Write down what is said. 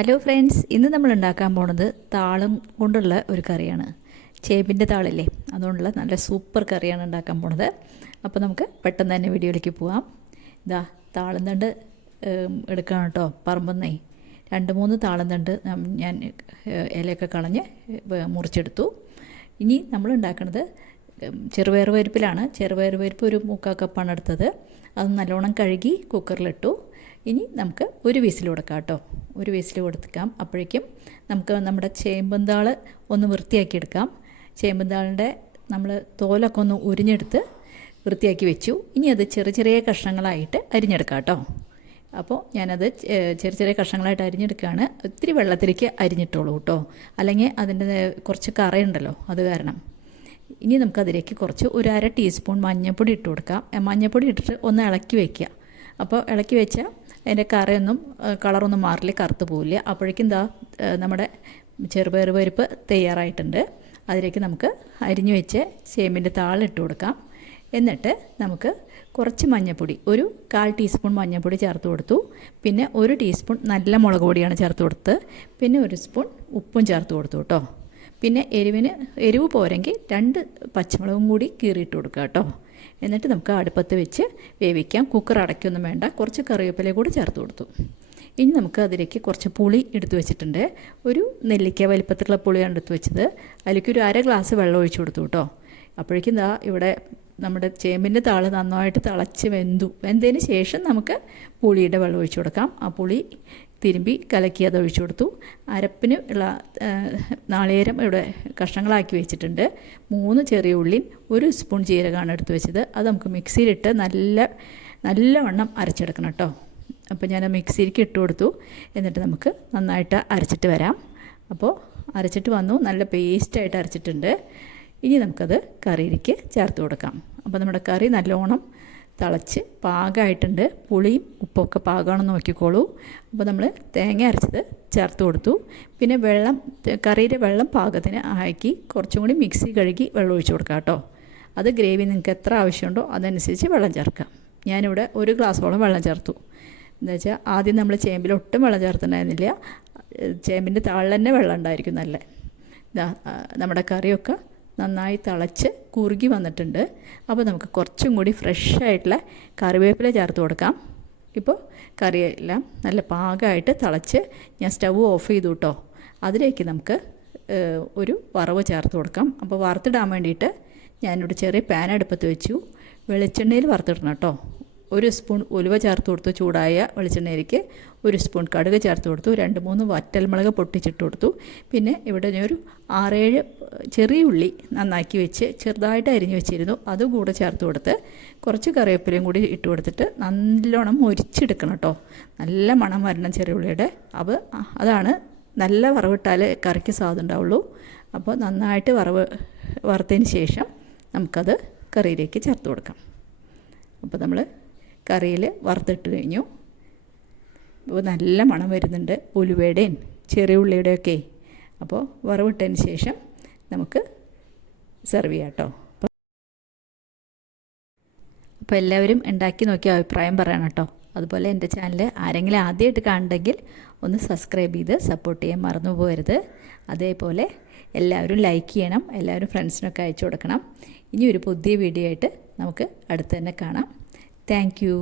Hello friends, ഇന്ന് നമ്മൾ ഉണ്ടാക്കാൻ പോണത് താളം കൊണ്ടുള്ള ഒരു കറിയാണ്. ചേമ്പിൻ്റെ താളില്ലേ, അതുകൊണ്ടുള്ള നല്ല സൂപ്പർ കറിയാണ് ഉണ്ടാക്കാൻ പോണത്. അപ്പോൾ നമുക്ക് പെട്ടെന്ന് തന്നെ വീഡിയോയിലേക്ക് പോവാം. ഇതാ താളം തണ്ട് എടുക്കണം കേട്ടോ. പറമ്പെന്നേ 2-3 താളം തണ്ട് ഞാൻ ഇലയൊക്കെ കളഞ്ഞ് മുറിച്ചെടുത്തു. ഇനി നമ്മൾ ഉണ്ടാക്കുന്നത് ചെറുപയർ പരിപ്പിലാണ്. ചെറുപയർ പരിപ്പ് ഒരു 3/4 കപ്പാണ് എടുത്തത്. അത് നല്ലോണം കഴുകി കുക്കറിലിട്ടു. ഇനി നമുക്ക് ഒരു വിസിൽ കൊടുക്കാം കേട്ടോ. ഒരു വിസിൽ കൊടുക്കാം. അപ്പോഴേക്കും നമുക്ക് നമ്മുടെ ചേമ്പന്താൾ ഒന്ന് വൃത്തിയാക്കി എടുക്കാം. ചേമ്പന്താളിൻ്റെ നമ്മൾ തോലൊക്കെ ഒന്ന് ഉരിഞ്ഞെടുത്ത് വൃത്തിയാക്കി വെച്ചു. ഇനി അത് ചെറിയ ചെറിയ കഷ്ണങ്ങളായിട്ട് അരിഞ്ഞെടുക്കാം കേട്ടോ. അപ്പോൾ ഞാനത് ചെറിയ ചെറിയ കഷ്ണങ്ങളായിട്ട് അരിഞ്ഞെടുക്കുകയാണ്. ഒത്തിരി വെള്ളത്തിലേക്ക് അരിഞ്ഞിട്ടോളൂ കേട്ടോ, അല്ലെങ്കിൽ അതിൻ്റെ കുറച്ച് കറയുണ്ടല്ലോ, അത് കാരണം. ഇനി നമുക്കതിലേക്ക് കുറച്ച് 1/2 ടീസ്പൂൺ മഞ്ഞൾപ്പൊടി ഇട്ട് കൊടുക്കാം. മഞ്ഞൾപ്പൊടി ഇട്ടിട്ട് ഒന്ന് ഇളക്കി വയ്ക്കുക. അപ്പോൾ ഇളക്കി വെച്ചാൽ അതിൻ്റെ കറയൊന്നും കളറൊന്നും മാറില്ല, കറുത്ത് പോവില്ല. അപ്പോഴേക്കും നമ്മുടെ ചെറുപയർ പരിപ്പ് തയ്യാറായിട്ടുണ്ട്. അതിലേക്ക് നമുക്ക് അരിഞ്ഞു വെച്ച് ചേമ്പിൻ്റെ താളിട്ട് കൊടുക്കാം. എന്നിട്ട് നമുക്ക് കുറച്ച് മഞ്ഞൾപ്പൊടി, ഒരു 1/4 ടീസ്പൂൺ മഞ്ഞൾപ്പൊടി ചേർത്ത് കൊടുത്തു. പിന്നെ 1 ടീസ്പൂൺ നല്ല മുളക് പൊടിയാണ് ചേർത്ത് കൊടുത്ത്. പിന്നെ 1 സ്പൂൺ ഉപ്പും ചേർത്ത് കൊടുത്തു കേട്ടോ. പിന്നെ എരിവ് പോരെങ്കിൽ 2 പച്ചമുളകും കൂടി കീറിയിട്ട് കൊടുക്കുക കേട്ടോ. എന്നിട്ട് നമുക്ക് അടുപ്പത്ത് വെച്ച് വേവിക്കാം. കുക്കർ അടയ്ക്കൊന്നും വേണ്ട. കുറച്ച് കറിവേപ്പില കൂടി ചേർത്ത് കൊടുത്തു. ഇനി നമുക്ക് അതിലേക്ക് കുറച്ച് പുളി എടുത്തു വെച്ചിട്ടുണ്ട്. ഒരു നെല്ലിക്ക വലിപ്പത്തിലുള്ള പുളിയാണ് എടുത്ത് വെച്ചത്. അതിലേക്ക് ഒരു 1/2 ഗ്ലാസ് വെള്ളം ഒഴിച്ചു കൊടുത്തു കേട്ടോ. അപ്പോഴേക്കും ഇവിടെ നമ്മുടെ ചേമ്പിൻ്റെ താള് നന്നായിട്ട് തിളച്ച് വെന്തതിന് ശേഷം നമുക്ക് പുളിയുടെ വെള്ളം ഒഴിച്ചു കൊടുക്കാം. ആ പുളി തിരുമ്പി കലക്കി അത് ഒഴിച്ചു കൊടുത്തു. അരപ്പിന് ഉള്ള നാളികേരം ഇവിടെ കഷ്ണങ്ങളാക്കി വെച്ചിട്ടുണ്ട്. 3 ചെറിയ ഉള്ളിയും 1 സ്പൂൺ ജീരകമാണ് എടുത്ത് വെച്ചത്. അത് നമുക്ക് മിക്സിയിലിട്ട് നല്ലവണ്ണം അരച്ചെടുക്കണം കേട്ടോ. അപ്പോൾ ഞാൻ മിക്സിയിലേക്ക് ഇട്ട് കൊടുത്തു. എന്നിട്ട് നമുക്ക് നന്നായിട്ട് അരച്ചിട്ട് വരാം. അപ്പോൾ അരച്ചിട്ട് വന്നു, നല്ല പേസ്റ്റായിട്ട് അരച്ചിട്ടുണ്ട്. ഇനി നമുക്കത് കറിയിലേക്ക് ചേർത്ത് കൊടുക്കാം. അപ്പോൾ നമ്മുടെ കറി നല്ലോണം തിളച്ച് പാകമായിട്ടുണ്ട്. പുളിയും ഉപ്പൊക്കെ പാകമാണെന്ന് നോക്കിക്കോളൂ. അപ്പോൾ നമ്മൾ തേങ്ങ അരച്ചത് ചേർത്ത് കൊടുത്തു. പിന്നെ കറിയുടെ വെള്ളം പാകത്തിന് ആക്കി കുറച്ചും കൂടി മിക്സി കഴുകി വെള്ളം ഒഴിച്ച് കൊടുക്കാം കേട്ടോ. അത് ഗ്രേവി നിങ്ങൾക്ക് എത്ര ആവശ്യമുണ്ടോ അതനുസരിച്ച് വെള്ളം ചേർക്കാം. ഞാനിവിടെ 1 ഗ്ലാസ്സോളം വെള്ളം ചേർത്തു. എന്താ വെച്ചാൽ ആദ്യം നമ്മൾ ചേമ്പിൽ ഒട്ടും വെള്ളം ചേർത്തിട്ടുണ്ടായിരുന്നില്ല. ചേമ്പിൻ്റെ താളിൽ തന്നെ വെള്ളം ഉണ്ടായിരിക്കും നല്ല. നമ്മുടെ കറിയൊക്കെ നന്നായി തിളച്ച് കുറുകി വന്നിട്ടുണ്ട്. അപ്പോൾ നമുക്ക് കുറച്ചും കൂടി ഫ്രഷായിട്ടുള്ള കറിവേപ്പില ചേർത്ത് കൊടുക്കാം. ഇപ്പോൾ കറിയെല്ലാം നല്ല പാകമായിട്ട് തിളച്ച് ഞാൻ സ്റ്റവ് ഓഫ് ചെയ്തു കേട്ടോ. അതിലേക്ക് നമുക്ക് ഒരു വറവ് ചേർത്ത് കൊടുക്കാം. അപ്പോൾ വറുത്തിടാൻ വേണ്ടിയിട്ട് ഞാനിവിടെ ചെറിയ പാൻ അടുപ്പത്ത് വെച്ചു. വെളിച്ചെണ്ണയിൽ വറുത്തിടണം കേട്ടോ. 1 സ്പൂൺ ഉലുവ ചേർത്ത് കൊടുത്തു. ചൂടായ വെളിച്ചെണ്ണയിലേക്ക് 1 സ്പൂൺ കടുക് ചേർത്ത് കൊടുത്തു. 2-3 വറ്റൽമുളക് പൊട്ടിച്ചിട്ട് കൊടുത്തു. പിന്നെ ഇവിടെ ഞാനൊരു 6-7 ചെറിയ ഉള്ളി നന്നാക്കി വെച്ച് ചെറുതായിട്ട് അരിഞ്ഞ് വെച്ചിരുന്നു, അതും കൂടെ ചേർത്ത് കൊടുത്ത് കുറച്ച് കറിവേപ്പിലയും കൂടി ഇട്ട് കൊടുത്തിട്ട് നല്ലോണം മൊരിച്ചെടുക്കണം കേട്ടോ. നല്ല മണം വരണം ചെറിയ ഉള്ളിയുടെ. അതാണ് നല്ല വറവിട്ടാൽ കറിക്ക് സ്വാദ് ഉണ്ടാവുള്ളൂ. അപ്പോൾ നന്നായിട്ട് വറുത്തതിന് ശേഷം നമുക്കത് കറിയിലേക്ക് ചേർത്ത് കൊടുക്കാം. അപ്പോൾ നമ്മൾ കറിയിൽ വറുത്തിട്ട് കഴിഞ്ഞു. അപ്പോൾ നല്ല മണം വരുന്നുണ്ട് ഉലുവയുടെയും ചെറിയ ഉള്ളിയുടെയൊക്കെ. അപ്പോൾ വറവിട്ടതിന് ശേഷം നമുക്ക് സെർവ് ചെയ്യാം കേട്ടോ. അപ്പോൾ എല്ലാവരും ഉണ്ടാക്കി നോക്കി അഭിപ്രായം പറയണം കേട്ടോ. അതുപോലെ എൻ്റെ ചാനൽ ആരെങ്കിലും ആദ്യമായിട്ട് കാണുന്നുണ്ടെങ്കിൽ ഒന്ന് സബ്സ്ക്രൈബ് ചെയ്ത് സപ്പോർട്ട് ചെയ്യാൻ മറന്നു പോകരുത്. അതേപോലെ എല്ലാവരും ലൈക്ക് ചെയ്യണം. എല്ലാവരും ഫ്രണ്ട്സിനൊക്കെ അയച്ചു കൊടുക്കണം. ഇനി ഒരു പുതിയ വീഡിയോ ആയിട്ട് നമുക്ക് അടുത്ത് തന്നെ കാണാം. Thank you.